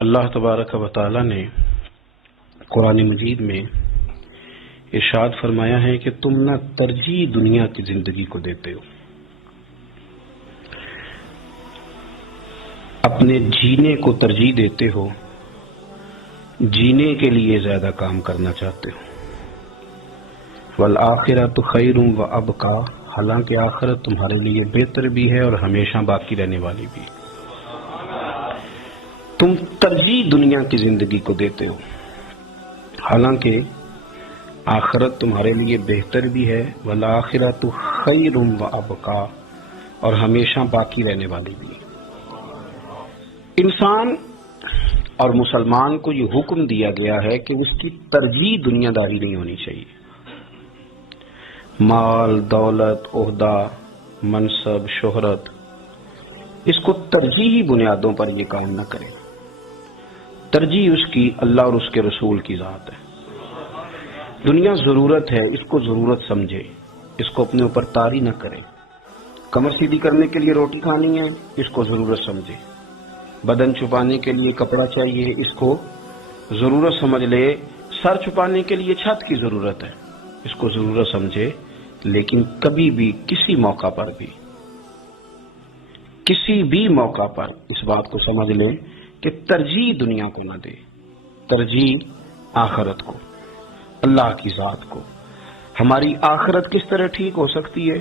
اللہ تبارک و تعالی نے قرآن مجید میں ارشاد فرمایا ہے کہ تم نہ ترجیح دنیا کی زندگی کو دیتے ہو، اپنے جینے کو ترجیح دیتے ہو، جینے کے لیے زیادہ کام کرنا چاہتے ہو۔ والآخرۃ خیر وابقیٰ، حالانکہ آخرت تمہارے لیے بہتر بھی ہے اور ہمیشہ باقی رہنے والی بھی۔ تم ترجیح دنیا کی زندگی کو دیتے ہو، حالانکہ آخرت تمہارے لیے بہتر بھی ہے، والآخرۃ خیر وابقیٰ، اور ہمیشہ باقی رہنے والی بھی۔ انسان اور مسلمان کو یہ حکم دیا گیا ہے کہ اس کی ترجیح دنیا داری نہیں ہونی چاہیے۔ مال، دولت، عہدہ، منصب، شہرت، اس کو ترجیحی بنیادوں پر یہ کام نہ کرے۔ ترجیح اس کی اللہ اور اس کے رسول کی ذات ہے۔ دنیا ضرورت ہے، اس کو ضرورت سمجھے، اس کو اپنے اوپر طاری نہ کرے۔ کمر سیدھی کرنے کے لیے روٹی کھانی ہے، اس کو ضرورت سمجھے۔ بدن چھپانے کے لیے کپڑا چاہیے، اس کو ضرورت سمجھ لے۔ سر چھپانے کے لیے چھت کی ضرورت ہے، اس کو ضرورت سمجھے، لیکن کبھی بھی کسی موقع پر اس بات کو سمجھ لے کہ ترجیح دنیا کو نہ دے، ترجیح آخرت کو، اللہ کی ذات کو۔ ہماری آخرت کس طرح ٹھیک ہو سکتی ہے،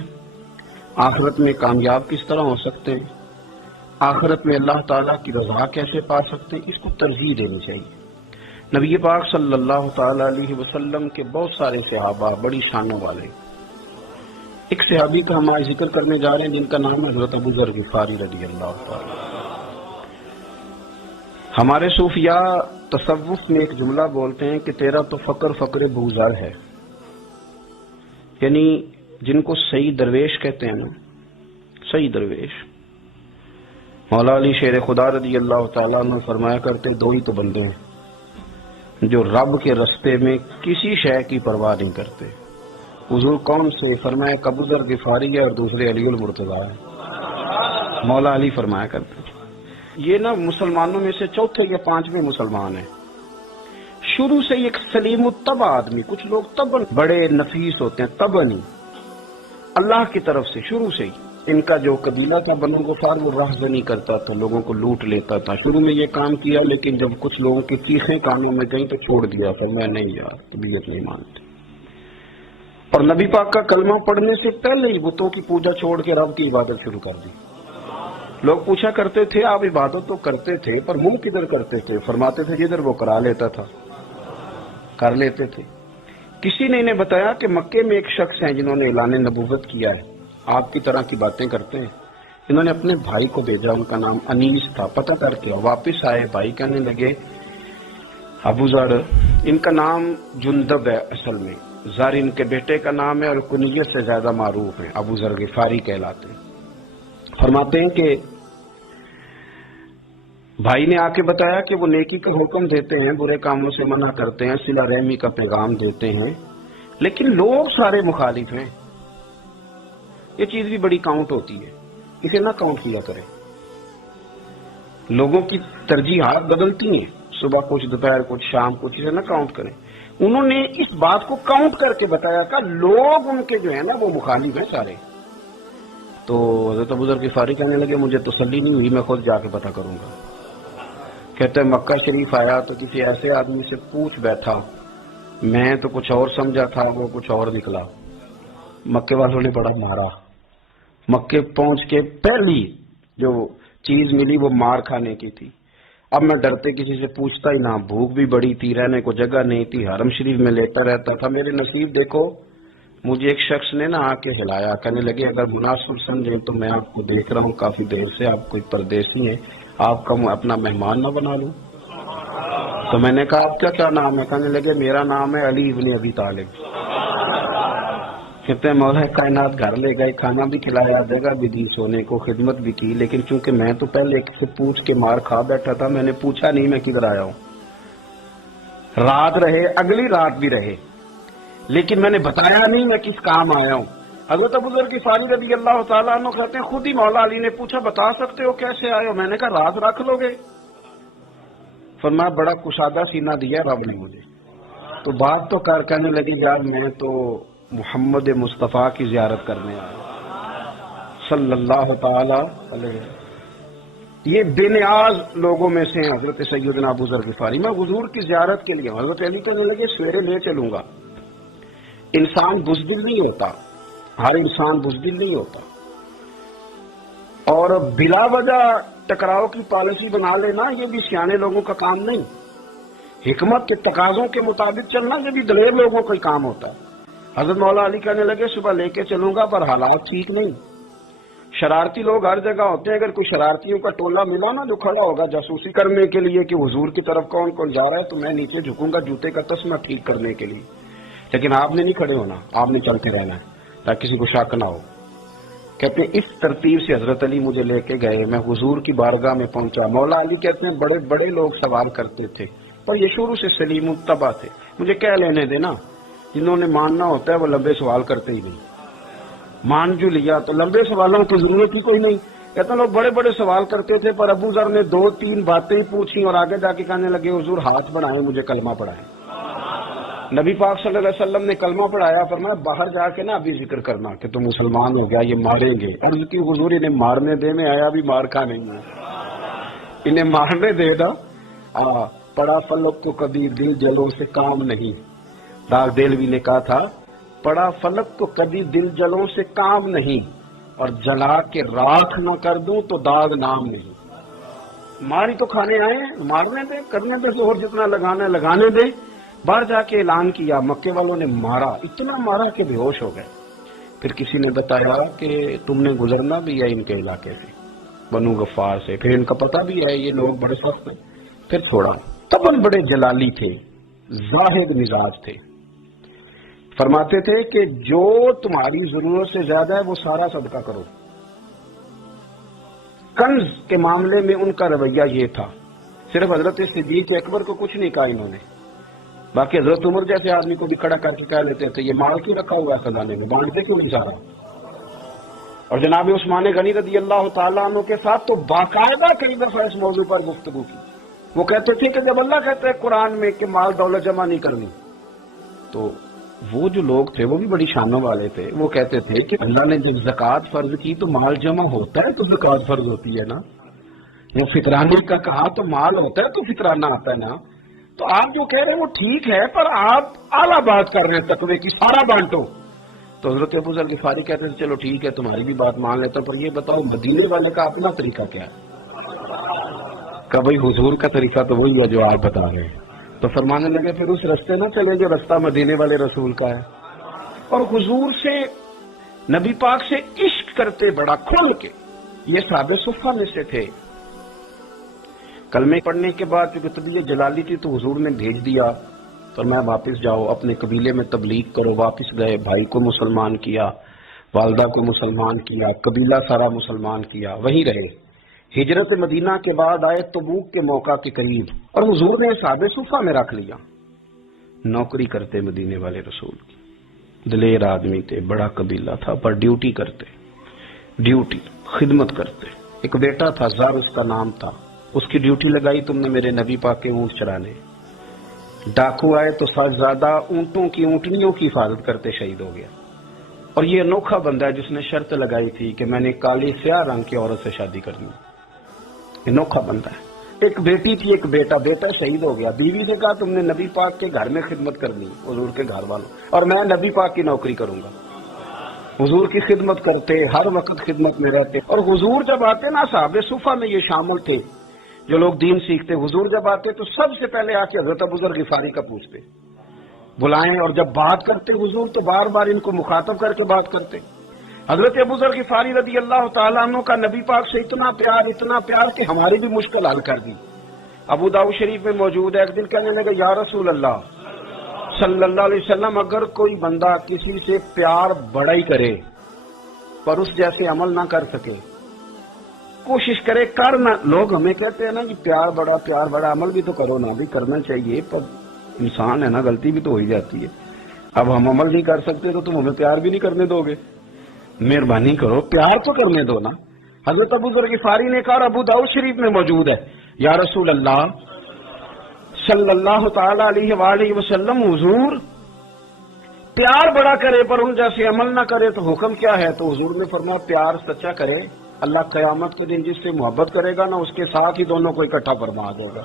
آخرت میں کامیاب کس طرح ہو سکتے ہیں، آخرت میں اللہ تعالیٰ کی رضا کیسے پا سکتے ہیں، اس کو ترجیح دینی چاہیے۔ نبی پاک صلی اللہ تعالی علیہ وسلم کے بہت سارے صحابہ بڑی شانوں والے، ایک صحابی کا ہم آج ذکر کرنے جا رہے ہیں جن کا نام ہے حضرت ابو ذر غفاری رضی اللہ تعالی۔ ہمارے صوفیاء تصوف میں ایک جملہ بولتے ہیں کہ تیرا تو فقر ابو ذر ہے، یعنی جن کو صحیح درویش کہتے ہیں نا، صحیح درویش۔ مولا علی شیر خدا رضی اللہ تعالیٰ عنہ فرمایا کرتے دو ہی تو بندے ہیں جو رب کے رستے میں کسی شے کی پرواہ نہیں کرتے۔ حضور کون سے؟ فرمایا ابو ذر غفاری ہے اور دوسرے علی المرتضیٰ ہے۔ مولا علی فرمایا کرتے یہ نا مسلمانوں میں سے چوتھے یا پانچویں مسلمان ہیں۔ شروع سے ایک سلیم الطبع آدمی، کچھ لوگ طبعاً بڑے نفیس ہوتے ہیں، طبعاً ہی اللہ کی طرف سے شروع سے ہی ان کا جو قبیلہ تھا بنو غفار، وہ راہزنی کرتا تھا، لوگوں کو لوٹ لیتا تھا۔ شروع میں یہ کام کیا، لیکن جب کچھ لوگوں کی چیخیں کانوں میں گئیں تو چھوڑ دیا، فرمایا نہیں یار، طبیعت نہیں مانتے۔ اور نبی پاک کا کلمہ پڑھنے سے پہلے ہی بتوں کی پوجا چھوڑ کے رب کی عبادت شروع کر دی۔ لوگ پوچھا کرتے تھے آپ عبادت تو کرتے تھے پر منہ کدھر کرتے تھے؟ فرماتے تھے جدھر وہ کرا لیتا تھا کر لیتے تھے۔ کسی نے انہیں بتایا کہ مکے میں ایک شخص ہیں جنہوں نے اعلان نبوت کیا ہے، آپ کی طرح کی باتیں کرتے ہیں۔ انہوں نے اپنے بھائی کو بھیجا، ان کا نام انیس تھا، پتہ کر کے واپس آئے، بھائی کہنے لگے ابو ذر، ان کا نام جندب ہے، اصل میں ذر ان کے بیٹے کا نام ہے اور کنیت سے زیادہ معروف ہیں، ابو ذر غفاری کہلاتے ہیں۔ فرماتے ہیں کہ بھائی نے آ کے بتایا کہ وہ نیکی کا حکم دیتے ہیں، برے کاموں سے منع کرتے ہیں، صلہ رحمی کا پیغام دیتے ہیں، لیکن لوگ سارے مخالف ہیں۔ یہ چیز بھی بڑی کاؤنٹ ہوتی ہے، اسے نہ کاؤنٹ کیا کریں۔ لوگوں کی ترجیحات بدلتی ہیں، صبح کچھ، دوپہر کچھ، شام کچھ، اسے نہ کاؤنٹ کریں۔ انہوں نے اس بات کو کاؤنٹ کر کے بتایا کہ لوگ ان کے جو ہے نا وہ مخالف ہیں سارے۔ تو حضرت ابو ذر غفاری کہنے لگے مجھے تسلی نہیں ہوئی، میں خود جا کے پتہ کروں گا۔ کہتے ہیں مکہ شریف آیا تو کسی ایسے آدمی سے پوچھ بیٹھا، میں تو کچھ اور سمجھا تھا، وہ کچھ اور نکلا۔ مکے والوں نے بڑا مارا۔ مکے پہنچ کے پہلی جو چیز ملی وہ مار کھانے کی تھی۔ اب میں ڈرتے کسی سے پوچھتا ہی نہ، بھوک بھی بڑی تھی، رہنے کو جگہ نہیں تھی، حرم شریف میں لیتا رہتا تھا۔ میرے نصیب دیکھو، مجھے ایک شخص نے نا آ کے ہلایا، کہنے لگے اگر مناسب سمجھیں تو میں آپ کو دیکھ رہا ہوں کافی دیر سے، آپ کوئی پردیسی ہیں، آپ کا اپنا مہمان نہ بنا لوں؟ تو میں نے کہا آپ کا کیا نام ہے؟ کہنے لگے میرا نام ہے علی ابن ابی طالب۔ کہتے ہیں مولا کائنات گھر لے گئے، کھانا بھی کھلایا، جگہ بھی دی سونے کو، خدمت بھی کی، لیکن چونکہ میں تو پہلے سے پوچھ کے مار کھا بیٹھا تھا، میں نے پوچھا نہیں میں کدھر آیا ہوں۔ رات رہے، اگلی رات بھی رہے، لیکن میں نے بتایا نہیں میں کس کام آیا ہوں۔ حضرت ابو ذر غفاری رضی اللہ تعالیٰ عنہ کہتے ہیں خود ہی مولا علی نے پوچھا بتا سکتے ہو کیسے آئے ہو؟ میں نے کہا راز رکھ لو گے؟ فرمایا بڑا کشادہ سینہ دیا رب نے مجھے. تو بات تو کہنے لگی یار میں تو محمد مصطفیٰ کی زیارت کرنے آیا صلی اللہ تعالی علیہ. یہ بے نیاز لوگوں میں سے ہیں حضرت سیدنا ابو ذر غفاری. میں حضور کی زیارت کے لیے حضرت علی کہنے لگے سویرے لے چلوں گا. انسان بزدل نہیں ہوتا، ہر انسان بزدل نہیں ہوتا، اور بلا وجہ ٹکراؤ کی پالیسی بنا لینا یہ بھی سیانے لوگوں کا کام نہیں. حکمت کے تقاضوں کے مطابق چلنا یہ بھی دلیر لوگوں کا کام ہوتا ہے. حضرت مولا علی کہنے لگے صبح لے کے چلوں گا پر حالات ٹھیک نہیں. شرارتی لوگ ہر جگہ ہوتے ہیں. اگر کوئی شرارتیوں کا ٹولہ ملا نا جو کھڑا ہوگا جاسوسی کرنے کے لیے کہ حضور کی طرف کون کون جا رہا ہے، تو میں نیچے جھکوں گا جوتے کا تسمہ ٹھیک کرنے کے لیے. لیکن آپ نے نہیں کھڑے ہونا، آپ نے چلتے رہنا ہے تاکہ کسی کو شک نہ ہو. کہتے ہیں اس ترتیب سے حضرت علی مجھے لے کے گئے. میں حضور کی بارگاہ میں پہنچا. مولا علی کہتے ہیں بڑے بڑے لوگ سوال کرتے تھے پر یہ شروع سے سلیم الطبع تھے. مجھے کہہ لینے دینا، جنہوں نے ماننا ہوتا ہے وہ لمبے سوال کرتے ہی نہیں. مان جو لیا تو لمبے سوالوں کی ضرورت ہی کوئی نہیں. کہتے ہیں لوگ بڑے بڑے سوال کرتے تھے پر ابو ذر نے 2-3 باتیں پوچھی اور آگے جا کے کہنے لگے حضور ہاتھ بڑھائیں مجھے کلمہ پڑھائیں. نبی پاک صلی اللہ علیہ وسلم نے کلمہ پڑھایا. فرمایا باہر جا کے نا ابھی ذکر کرنا کہ تم مسلمان ہو گیا، یہ ماریں گے. عرض کی حضور انہیں مارنے دے، میں آیا بھی مار کھا نہیں ہوں، انہیں مارنے دے دا. پڑا فلک کو کبھی دل جلوں سے کام نہیں. داغ دلوی نے کہا تھا پڑا فلک کو کبھی دل جلوں سے کام نہیں، اور جلا کے راکھ نہ کر دوں تو داغ نام نہیں. ماری تو کھانے آئے ہیں، مارنے دے، کرنے دے، اور جتنا لگانا ہے لگانے دے. باہر جا کے اعلان کیا. مکے والوں نے مارا، اتنا مارا کہ بے ہوش ہو گئے. پھر کسی نے بتایا کہ تم نے گزرنا بھی ہے ان کے علاقے سے، بنو غفار سے. پھر ان کا پتہ بھی ہے یہ لوگ بڑے سخت ہیں. پھر چھوڑا. تبن بڑے جلالی تھے، زاہد مزاج تھے. فرماتے تھے کہ جو تمہاری ضرورت سے زیادہ ہے وہ سارا صدقہ کرو. کنز کے معاملے میں ان کا رویہ یہ تھا. صرف حضرت صدیق اکبر کو کچھ نہیں کہا انہوں نے، باقی حضرت عمر جیسے آدمی کو بھی کھڑا کر کے کہہ لیتے تھے یہ مال کیوں رکھا ہوا ہے خزانے میں، بانٹتے کیوں نہیں سارا. اور جناب عثمان غنی رضی اللہ تعالیٰ عنہ کے ساتھ تو باقاعدہ کئی دفعہ اس موضوع پر گفتگو کی. وہ کہتے تھے کہ جب اللہ کہتا ہے قرآن میں کہ مال دولت جمع نہیں کرنی، تو وہ جو لوگ تھے وہ بھی بڑی شانوں والے تھے. وہ کہتے تھے کہ اللہ نے جب زکوٰۃ فرض کی تو مال جمع ہوتا ہے تو زکوٰۃ فرض ہوتی ہے نا. وہ فطرانے کا کہا تو مال ہوتا ہے تو فطرانہ آتا ہے نا. تو آپ جو کہہ رہے ہیں وہ ٹھیک ہے پر آپ اعلیٰ بات کر رہے ہیں تقوی کی، سارا بانٹو. تو حضرت ابو ذر غفاری کہتے ہیں چلو ٹھیک ہے تمہاری بھی بات مان لیتا ہوں، پر یہ بتاؤ مدینے والے کا اپنا طریقہ کیا ہے؟ کہ بھائی حضور کا طریقہ تو وہی ہے جو آپ بتا رہے ہیں. تو فرمانے لگے پھر اس رستے نہ چلیں جو رستہ مدینے والے رسول کا ہے. اور حضور سے، نبی پاک سے عشق کرتے بڑا کھل کے. یہ صحابہ صفہ میں سے تھے. کلمے پڑھنے کے بعد چونکہ طبیعت جلالی تھی تو حضور نے بھیج دیا، فرمایا واپس جاؤ اپنے قبیلے میں تبلیغ کرو. واپس گئے، بھائی کو مسلمان کیا، والدہ کو مسلمان کیا، قبیلہ سارا مسلمان کیا، وہیں رہے. ہجرت مدینہ کے بعد آئے تبوک کے موقع کے قریب، اور حضور نے صحابہ صفہ میں رکھ لیا. نوکری کرتے مدینے والے رسول کی، دلیر آدمی تھے، بڑا قبیلہ تھا، پر ڈیوٹی کرتے، ڈیوٹی خدمت کرتے. ایک بیٹا تھا زر اس کا نام تھا، اس کی ڈیوٹی لگائی تم نے میرے نبی پاک کے اونٹ چرانے. ڈاکو آئے تو زیادہ اونٹوں کی، اونٹنیوں کی حفاظت کرتے شہید ہو گیا. اور یہ انوکھا بندہ ہے جس نے شرط لگائی تھی کہ میں نے کالی سیاہ رنگ کی عورت سے شادی کرنی. انوکھا بندہ ہے. ایک بیٹی تھی ایک بیٹا، بیٹا شہید ہو گیا. بیوی نے کہا تم نے نبی پاک کے گھر میں خدمت کرنی، حضور کے گھر والوں، اور میں نبی پاک کی نوکری کروں گا. حضور کی خدمت کرتے، ہر وقت خدمت میں رہتے. اور حضور جب آتے نا، صحابہ صفہ میں یہ شامل تھے جو لوگ دین سیکھتے. حضور جب آتے تو سب سے پہلے آ کے حضرت ابو ذر غفاری کا پوچھتے، بلائیں. اور جب بات کرتے حضور تو بار بار ان کو مخاطب کر کے بات کرتے. حضرت ابو ذر غفاری رضی اللہ تعالیٰ عنہ کا نبی پاک سے اتنا پیار کہ ہماری بھی مشکل حل کر دی. ابو داؤد شریف میں موجود ہے. ایک دن کہنے لگے یا رسول اللہ صلی اللہ علیہ وسلم، اگر کوئی بندہ کسی سے پیار بڑا ہی کرے پر اس جیسے عمل نہ کر سکے، کوشش کرے کرنا. لوگ ہمیں کہتے ہیں نا کہ پیار بڑا، عمل بھی تو کرو نا. بھی کرنا چاہیے پر انسان ہے نا، غلطی بھی تو ہو ہی جاتی ہے. اب ہم عمل نہیں کر سکتے تو تم ہمیں پیار بھی نہیں کرنے دو گے. مہربانی کرو پیار تو کرنے دو نا. حضرت ابو ذر غفاری نے کہا، ابو داؤد شریف میں موجود ہے، یا رسول اللہ صلی اللہ تعالی علیہ وآلہ وسلم حضور پیار بڑا کرے پر ان جیسے عمل نہ کرے تو حکم کیا ہے؟ تو حضور نے فرمایا پیار سچا کرے، اللہ قیامت کے دن جس سے محبت کرے گا نا اس کے ساتھ ہی دونوں کو اکٹھا فرما دے گا۔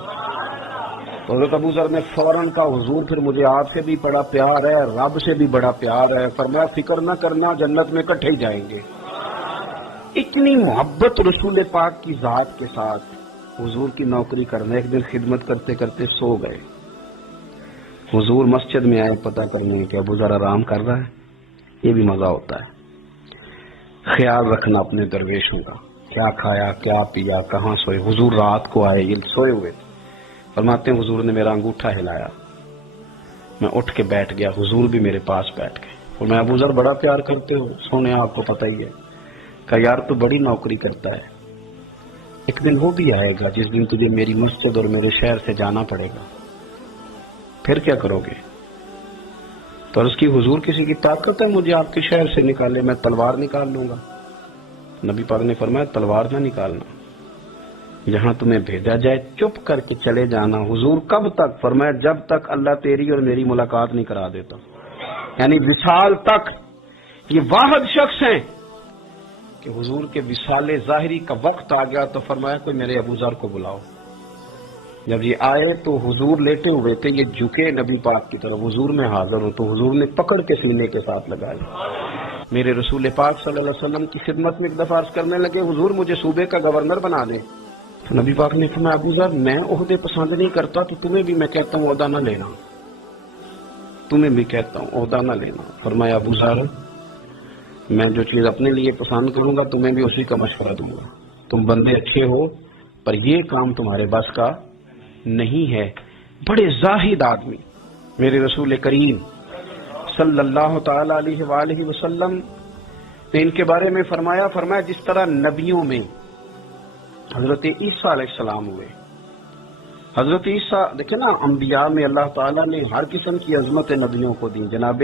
تو حضرت ابو ذر نے فوراً کہا حضور پھر مجھے آپ سے بھی بڑا پیار ہے، رب سے بھی بڑا پیار ہے۔ فرمایا فکر نہ کرنا، جنت میں اکٹھے ہی جائیں گے۔ اتنی محبت رسول پاک کی ذات کے ساتھ حضور کی نوکری کرنا۔ ایک دن خدمت کرتے کرتے سو گئے، حضور مسجد میں آئے پتہ کرنے کہ ابو ذر آرام کر رہا ہے۔ یہ بھی مزہ ہوتا ہے، خیال رکھنا اپنے درویشوں کا، کیا کھایا کیا پیا کہاں سوئے۔ حضور رات کو آئے، یہ سوئے ہوئے تھے، فرماتے ہیں حضور نے میرا انگوٹھا ہلایا، میں اٹھ کے بیٹھ گیا، حضور بھی میرے پاس بیٹھ گئے۔ اور میں ابو ذر بڑا پیار کرتے ہو، سونے آپ کو پتہ ہی ہے۔ کہا یار تو بڑی نوکری کرتا ہے، ایک دن وہ بھی آئے گا جس دن تجھے میری مسجد اور میرے شہر سے جانا پڑے گا، پھر کیا کرو گے؟ تو اس کی حضور کسی کی طاقت ہے مجھے آپ کے شہر سے نکالے؟ میں تلوار نکال لوں گا۔ نبی پاک نے فرمایا تلوار نہ نکالنا، جہاں تمہیں بھیجا جائے چپ کر کے چلے جانا۔ حضور کب تک؟ فرمایا جب تک اللہ تیری اور میری ملاقات نہیں کرا دیتا، یعنی وصال تک۔ یہ واحد شخص ہیں کہ حضور کے وصال ظاہری کا وقت آ گیا تو فرمایا کوئی میرے ابو ذر کو بلاؤ۔ جب یہ آئے تو حضور لیٹے ہوئے تھے، یہ جھکے نبی پاک کی طرف، حضور میں حاضر ہوں، تو حضور نے پکڑ کے سینے کے ساتھ لگایا۔ میرے رسول پاک صلی اللہ علیہ وسلم کی خدمت میں ایک دفعہ عرض کرنے لگے حضور مجھے صوبے کا گورنر بنا دیں۔ تو نبی پاک نے فرمایا ابو ذر میں عہدے پسند نہیں کرتا، تو تمہیں بھی میں کہتا ہوں عہدہ نہ لینا، تمہیں بھی کہتا ہوں عہدہ نہ لینا۔ فرمایا ابو ذر میں جو چیز اپنے لیے پسند کروں گا تمہیں بھی اسی کا مشورہ دوں گا، تم بندے اچھے ہو پر یہ کام تمہارے بس کا نہیں ہے۔ بڑے زاہد آدمی میرے رسول کریم صلی اللہ تعالی علیہ وآلہ وسلم نے ان کے بارے میں فرمایا جس طرح نبیوں میں حضرت عیسیٰ علیہ السلام ہوئے، حضرت عیسیٰ دیکھیں نا، انبیاء میں اللہ تعالیٰ نے ہر قسم کی عظمت نبیوں کو دی۔ جناب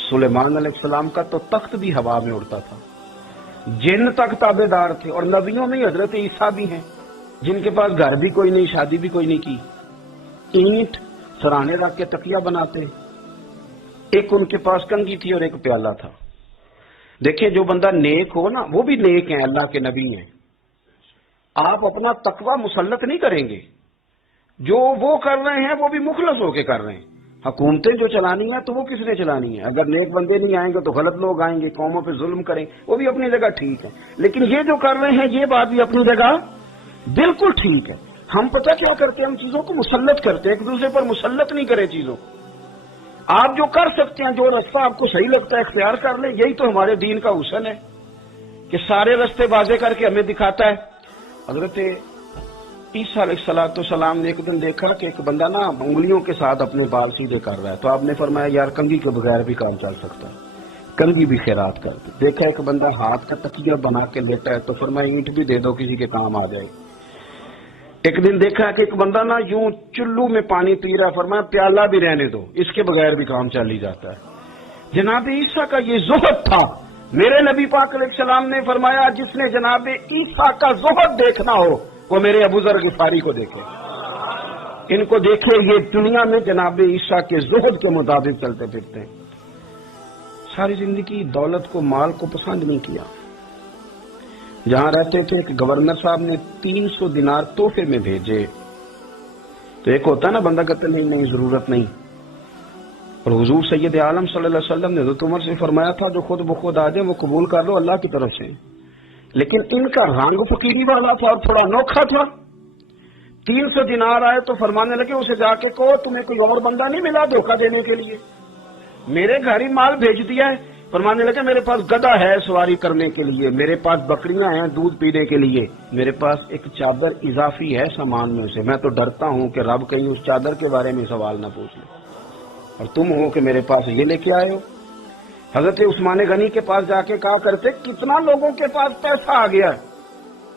سلیمان علیہ السلام کا تو تخت بھی ہوا میں اڑتا تھا، جن تک تابع دار تھے، اور نبیوں میں حضرت عیسیٰ بھی ہیں جن کے پاس گھر بھی کوئی نہیں، شادی بھی کوئی نہیں کی، اینٹ سرانے رکھ کے تکیہ بناتے، ایک ان کے پاس کنگھی تھی اور ایک پیالہ تھا۔ دیکھیں جو بندہ نیک ہو نا وہ بھی نیک ہیں، اللہ کے نبی ہیں۔ آپ اپنا تقوی مسلط نہیں کریں گے، جو وہ کر رہے ہیں وہ بھی مخلص ہو کے کر رہے ہیں۔ حکومتیں جو چلانی ہیں تو وہ کس نے چلانی ہے؟ اگر نیک بندے نہیں آئیں گے تو غلط لوگ آئیں گے، قوموں پہ ظلم کریں، وہ بھی اپنی جگہ ٹھیک ہے، لیکن یہ جو کر رہے ہیں یہ بات بھی اپنی جگہ بالکل ٹھیک ہے۔ ہم پتہ کیا کرتے ہیں، ہم چیزوں کو مسلط کرتے ہیں، ایک دوسرے پر مسلط نہیں کریں چیزوں کو۔ آپ جو کر سکتے ہیں، جو رستہ آپ کو صحیح لگتا ہے اختیار کر لیں، یہی تو ہمارے دین کا حسن ہے کہ سارے رستے واضح کر کے ہمیں دکھاتا ہے۔ حضرت عیسیٰ علیہ السلام نے ایک دن دیکھا کہ ایک بندہ نا انگلیوں کے ساتھ اپنے بال سیدھے کر رہا ہے، تو آپ نے فرمایا یار کنگھی کے بغیر بھی کام چل سکتا ہے، کنگھی بھی خیرات کر دے۔ دیکھا ایک بندہ ہاتھ کا تکیہ بنا کے لیٹا ہے، تو فرمایا اینٹ بھی دے دو کسی کے کام آ جائے۔ ایک دن دیکھا کہ ایک بندہ نا یوں چلو میں پانی پی رہا ہے، فرمایا پیالہ بھی رہنے دو، اس کے بغیر بھی کام چل ہی جاتا ہے۔ جناب عیسیٰ کا یہ زہد تھا۔ میرے نبی پاک علیہ السلام نے فرمایا جس نے جناب عیسیٰ کا زہد دیکھنا ہو وہ میرے ابو ذر غفاری کو دیکھے، ان کو دیکھے، یہ دنیا میں جناب عیسیٰ کے زہد کے مطابق چلتے پھرتے ہیں۔ ساری زندگی دولت کو، مال کو پسند نہیں کیا۔ جہاں رہتے تھے ایک گورنر صاحب نے 300 دینار تحفے میں بھیجے، تو ایک ہوتا ہے نا بندہ کہتا نہیں ضرورت نہیں، اور حضور سید عالم صلی اللہ علیہ وسلم نے حضرت عمر سے فرمایا تھا جو خود بخود آ جائے وہ قبول کر لو اللہ کی طرف سے، لیکن ان کا رنگ فقیری والا تھا اور تھوڑا انوکھا تھا۔ 300 دینار آئے تو فرمانے لگے اسے جا کے کہو تمہیں کوئی اور بندہ نہیں ملا دھوکہ دینے کے لیے، میرے گھر ہی مال بھیج دیا ہے۔ فرمانے لگے میرے پاس گدھا ہے سواری کرنے کے لیے، میرے پاس بکریاں ہیں دودھ پینے کے لیے، میرے پاس ایک چادر اضافی ہے سامان میں سے، میں تو ڈرتا ہوں کہ رب کہیں اس چادر کے بارے میں سوال نہ پوچھ لے، اور تم ہو کہ میرے پاس یہ لے کے آئے ہو۔ حضرت عثمان غنی کے پاس جا کے کہا کرتے کتنا لوگوں کے پاس پیسہ آ گیا ہے،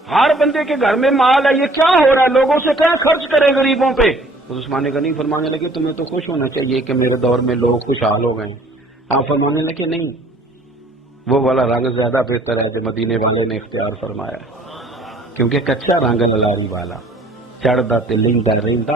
ہر بندے کے گھر میں مال ہے، یہ کیا ہو رہا ہے، لوگوں سے کیا خرچ کرے غریبوں پہ۔ عثمان غنی فرمانے لگے تمہیں تو خوش ہونا چاہیے کہ میرے دور میں لوگ خوشحال ہو گئے۔ آپ فرمانے لگے نہیں، وہ والا رنگ زیادہ بہتر ہے جو مدینے والے نے اختیار فرمایا، کیونکہ کچا رنگ للاری والا چڑھدا تے لیندا رہندا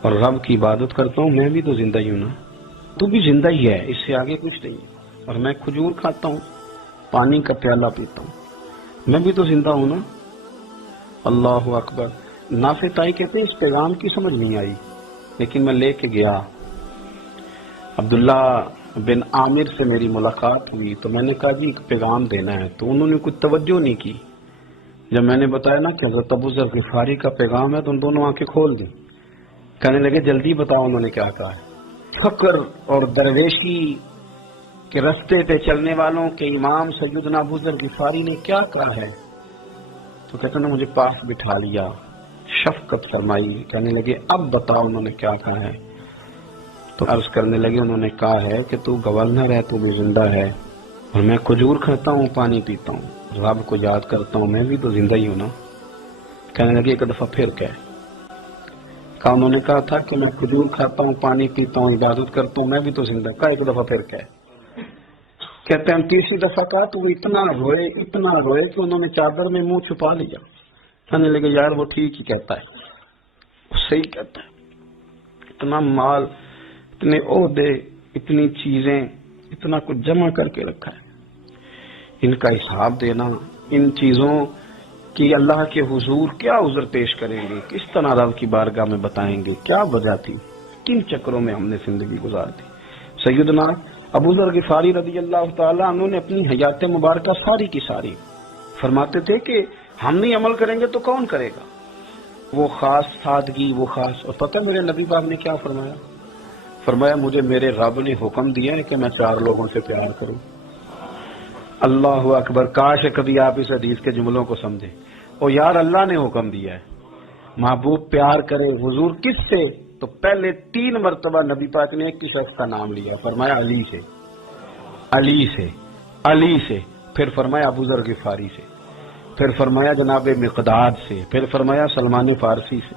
اور رب کی عبادت کرتا ہوں، میں بھی تو زندہ ہی ہوں نا، تو بھی زندہ ہی ہے، اس سے آگے کچھ نہیں ہے۔ اور میں کھجور کھاتا ہوں، پانی کا پیالہ پیتا ہوں، میں بھی تو زندہ ہوں نا۔ اللہ اکبر۔ نافع تائی کہتے ہیں اس پیغام کی سمجھ نہیں آئی، لیکن میں لے کے گیا۔ عبداللہ بن عامر سے میری ملاقات ہوئی تو میں نے کہا جی ایک پیغام دینا ہے، تو انہوں نے کچھ توجہ نہیں کی۔ جب میں نے بتایا نا کہ حضرت ابو ذر غفاری کا پیغام ہے تو ان دونوں آنکھیں کھول دیں، کہنے لگے جلدی بتاؤ انہوں نے کیا کہا ہے۔ فقر اور درویشی کے رستے پہ چلنے والوں کے امام سیدنا ابو ذر غفاری نے کیا کہا ہے؟ تو کہتے ہیں مجھے پاس بٹھا لیا، شفقت فرمائی، کہنے لگے اب بتاؤ انہوں نے کیا کہا ہے۔ تو عرض کرنے لگے انہوں نے کہا ہے کہ تو گورنر ہے، تو بھی زندہ ہے، اور میں کھجور کھاتا ہوں، پانی پیتا ہوں، رب کو یاد کرتا ہوں، میں بھی تو زندہ ہی ہوں نا۔ کہنے لگے ایک دفعہ پھر کہا انہوں نے کہا تھا کہ میں کھجور کھاتا ہوں، پانی پیتا ہوں، عبادت کرتا ہوں، میں بھی تو زندہ، کہا ایک دفعہ پھر کہتے ہیں تیسری دفعہ کہا تو وہ اتنا روئے کہ انہوں نے چادر میں منہ چھپا لیا۔ کہنے لگے یار وہ ٹھیک ہی کہتا ہے، وہ صحیح کہتا ہے، اتنا مال، اتنے عہدے، اتنی چیزیں، اتنا کچھ جمع کر کے رکھا ہے، ان کا حساب دینا، ان چیزوں کی اللہ کے حضور کیا عذر پیش کریں گے، کس طرح رب کی بارگاہ میں بتائیں گے، کیا وجہ تھی، کن چکروں میں ہم نے زندگی گزار دی۔ سیدنا ابو ذر غفاری رضی اللہ تعالیٰ عنہ نے اپنی حیات مبارکہ ساری کی ساری فرماتے تھے کہ ہم نہیں عمل کریں گے تو کون کرے گا۔ وہ خاص سادگی، وہ خاص، اور پتہ میرے نبی پاک نے کیا فرمایا مجھے میرے رب نے حکم دیا ہے کہ میں 4 لوگوں سے پیار کروں۔ اللہ اکبر، کاش کبھی آپ اس حدیث کے جملوں کو سمجھیں۔ اور یار اللہ نے حکم دیا ہے محبوب پیار کرے، حضور کس سے؟ تو پہلے 3 مرتبہ نبی پاک نے ایک شخص کا نام لیا، فرمایا علی سے، علی سے، علی سے، پھر فرمایا ابو ذر غفاری سے، پھر فرمایا جناب مقداد سے، پھر فرمایا سلمان فارسی سے۔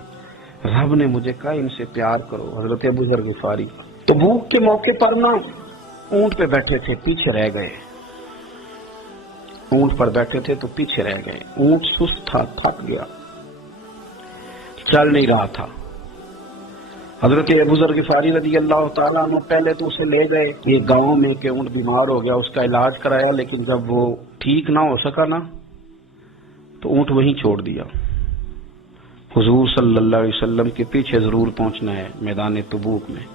رب نے مجھے کہا ان سے پیار کرو، حضرت ابو ذر غفاری۔ تبوک کے موقع پر نا اونٹ پہ بیٹھے تھے، پیچھے رہ گئے، اونٹ پر بیٹھے تھے تو پیچھے رہ گئے، اونٹ سست تھا، تھک گیا، چل نہیں رہا تھا۔ حضرت ابو ذر غفاری رضی اللہ تعالیٰ عنہ پہلے تو اسے لے گئے یہ گاؤں میں کہ اونٹ بیمار ہو گیا، اس کا علاج کرایا، لیکن جب وہ ٹھیک نہ ہو سکا نا تو اونٹ وہیں چھوڑ دیا۔ حضور صلی اللہ علیہ وسلم کے پیچھے ضرور پہنچنا ہے میدان تبوک میں،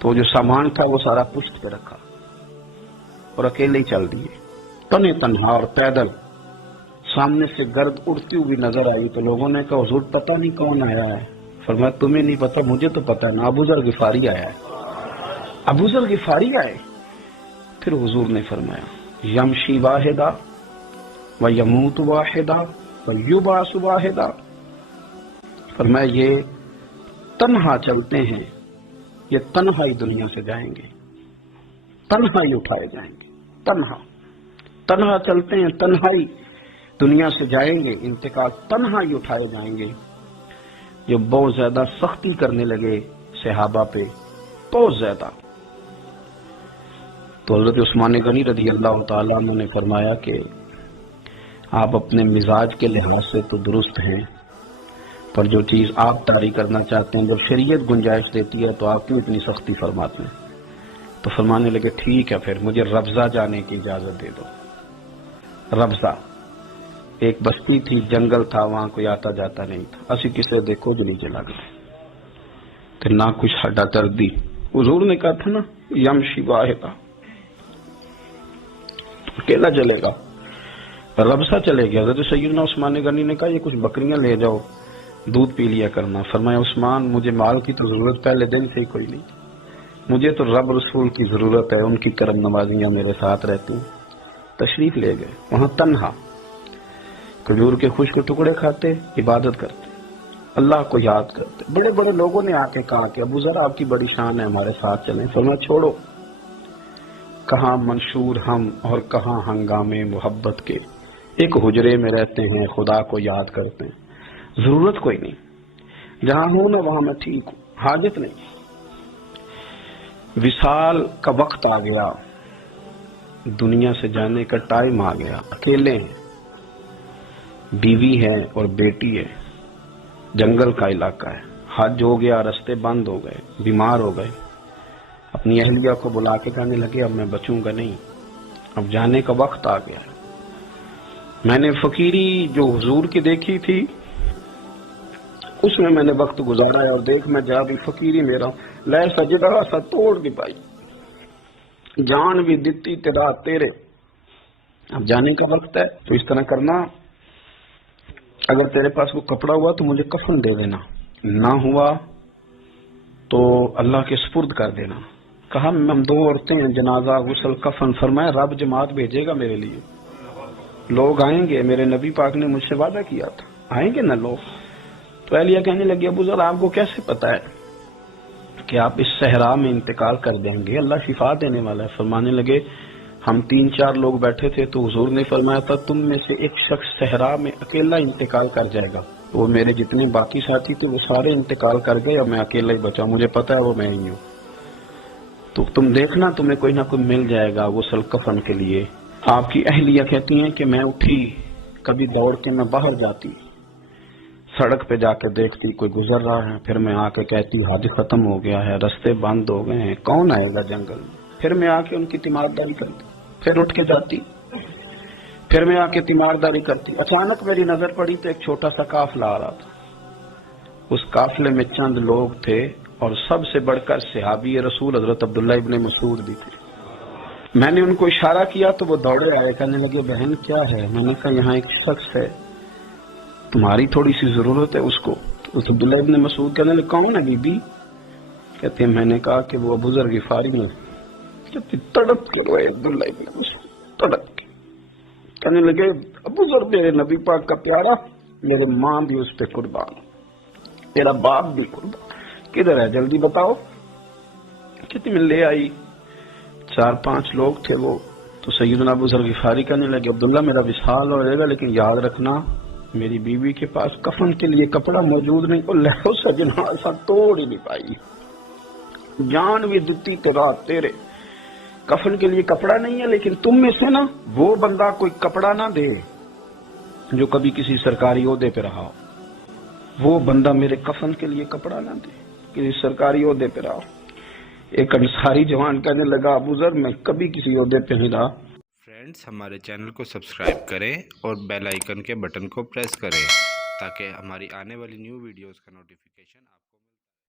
تو جو سامان تھا وہ سارا پشت پہ رکھا اور اکیلے ہی چل دیے، تنے تنہا اور پیدل۔ سامنے سے گرد اڑتی ہوئی نظر آئی تو لوگوں نے کہا حضور پتہ نہیں کون آیا ہے۔ فرمایا تمہیں نہیں پتا، مجھے تو پتا ہے نا، ابو ذر غفاری آیا ہے، ابو ذر غفاری آئے۔ پھر حضور نے فرمایا یمشی واحدہ و یموت واحدہ و یبعث واحدہ، فرمایا یہ تنہا چلتے ہیں، یہ تنہا ہی دنیا سے جائیں گے، تنہا ہی اٹھائے جائیں گے، تنہا چلتے ہیں، تنہا ہی دنیا سے جائیں گے، انتقال تنہا ہی اٹھائے جائیں گے۔ جو بہت زیادہ سختی کرنے لگے صحابہ پہ، بہت زیادہ، تو حضرت عثمان غنی رضی اللہ تعالیٰ عنہ نے فرمایا کہ آپ اپنے مزاج کے لحاظ سے تو درست ہیں، پر جو چیز آپ طاری کرنا چاہتے ہیں، جب شریعت گنجائش دیتی ہے تو آپ کیوں اتنی سختی فرماتے ہیں؟ تو فرمانے لگے ٹھیک ہے پھر مجھے ربضہ جانے کی اجازت دے دو۔ ربضہ ایک بستی تھی، جنگل تھا، وہاں کوئی آتا جاتا نہیں تھا، اسی کسے دیکھو جو نیچے لگ گئے تو نہ کچھ ہڈا دردی۔ حضور نے کہا تھا نا یمشی واحدہ، اکیلا چلے گا، ربضہ چلے گیا۔ حضرت سیدنا عثمان غنی نے کہا یہ کچھ بکریاں لے جاؤ، دودھ پی لیا کرنا۔ فرمایا عثمان مجھے مال کی تو ضرورت پہلے دن سے ہی کوئی نہیں، مجھے تو رب رسول کی ضرورت ہے، ان کی کرم نوازیاں میرے ساتھ رہتی ہیں۔ تشریف لے گئے، وہاں تنہا کھجور کے خشک ٹکڑے کھاتے، عبادت کرتے، اللہ کو یاد کرتے۔ بڑے بڑے لوگوں نے آ کے کہا کہ ابو ذر آپ کی بڑی شان ہے، ہمارے ساتھ چلیں۔ فرمایا چھوڑو، کہاں منشور ہم اور کہاں ہنگامے محبت کے، ایک حجرے میں رہتے ہیں، خدا کو یاد کرتے ہیں، ضرورت کوئی نہیں، جہاں ہوں نا وہاں میں ٹھیک ہوں، حاجت نہیں۔ وصال کا وقت آ گیا، دنیا سے جانے کا ٹائم آ گیا، اکیلے ہیں، بیوی ہے اور بیٹی ہے، جنگل کا علاقہ ہے، حج ہو گیا، رستے بند ہو گئے، بیمار ہو گئے، اپنی اہلیہ کو بلا کے کہنے لگے اب میں بچوں گا نہیں، اب جانے کا وقت آ گیا۔ میں نے فقیری جو حضور کی دیکھی تھی اس میں نے وقت گزارا ہے، اور دیکھ میں جا بھی فقیری میرا لے سجدہ سا توڑ بھی پائی، جان بھی دیتی تیرا تیرے، اب جانے کا وقت ہے تو اس طرح کرنا، اگر تیرے پاس وہ کپڑا ہوا تو مجھے کفن دے دینا، نہ ہوا تو اللہ کے سپرد کر دینا۔ کہا ہم دو عورتیں ہیں، جنازہ غسل کفن، فرمایا رب جماعت بھیجے گا میرے لیے، لوگ آئیں گے، میرے نبی پاک نے مجھ سے وعدہ کیا تھا آئیں گے نا لوگ۔ تو اہلیہ کہنے لگی ابو ذر آپ کو کیسے پتا ہے کہ آپ اس صحرا میں انتقال کر دیں گے، اللہ شفا دینے والا ہے۔ فرمانے لگے ہم 3-4 لوگ بیٹھے تھے تو حضور نے فرمایا تھا تم میں سے ایک شخص صحرا میں اکیلا انتقال کر جائے گا، وہ میرے جتنے باقی ساتھی تھے وہ سارے انتقال کر گئے اور میں اکیلا ہی بچا، مجھے پتا ہے وہ میں ہی ہوں، تو تم دیکھنا تمہیں کوئی نہ کوئی مل جائے گا غسل کفن کے لیے۔ آپ کی اہلیہ کہتی ہیں کہ میں اٹھی، کبھی دوڑ کے میں باہر جاتی، سڑک پہ جا کے دیکھتی کوئی گزر رہا ہے، پھر میں آ کے کہتی حج ختم ہو گیا ہے، رستے بند ہو گئے ہیں، کون آئے گا جنگل میں، پھر میں آ کے ان کی تیمارداری کرتی، پھر اٹھ کے جاتی، پھر میں آ کے تیمارداری کرتی۔ اچانک میری نظر پڑی تو ایک چھوٹا سا قافلہ آ رہا تھا، اس قافلے میں چند لوگ تھے اور سب سے بڑھ کر صحابی رسول حضرت عبداللہ ابن مسعود بھی تھے۔ میں نے ان کو اشارہ کیا تو وہ دوڑے آئے، کہنے لگے بہن کیا ہے؟ میں نے کہا یہاں ایک شخص ہے، تمہاری تھوڑی سی ضرورت ہے اس کو۔ تو عبداللہ ابن مسعود کہنے لگے کون ہے بی بی؟ کہتے ہیں میں نے کہا کہ وہ ابو ذر غفاری میں، کہتے تڑپ کے روئے عبداللہ ابن مسعود، تڑپ کے کہنے لگے ابو ذر میرے نبی پاک کا پیارا، میرے ماں بھی اس پہ قربان، میرا باپ بھی قربان، کدھر ہے جلدی بتاؤ۔ کہتے میں لے آئی، 4-5 لوگ تھے وہ، تو سیدنا ابو ذر غفاری کہنے لگے عبداللہ میرا وصال ہو جائے گا لیکن یاد رکھنا میری بیوی کے پاس کفن کے لیے کپڑا موجود نہیں، اور لہو سجنا سا توڑ ہی نہیں پائی، جان بھی دیتی تیرا تیرے، کفن کے لیے کپڑا نہیں ہے، لیکن تم میں سے نا وہ بندہ کوئی کپڑا نہ دے جو کبھی کسی سرکاری عہدے پہ رہا ہو، وہ بندہ میرے کفن کے لیے کپڑا نہ دے کسی سرکاری عہدے پہ رہا ہو۔ ایک انصاری جوان کہنے لگا ابو ذر میں کبھی کسی عہدے پہ نہیں رہا۔ فرینڈز ہمارے چینل کو سبسکرائب کریں اور بیل آئیکن کے بٹن کو پریس کریں تاکہ ہماری آنے والی نیو ویڈیوز کا نوٹیفیکیشن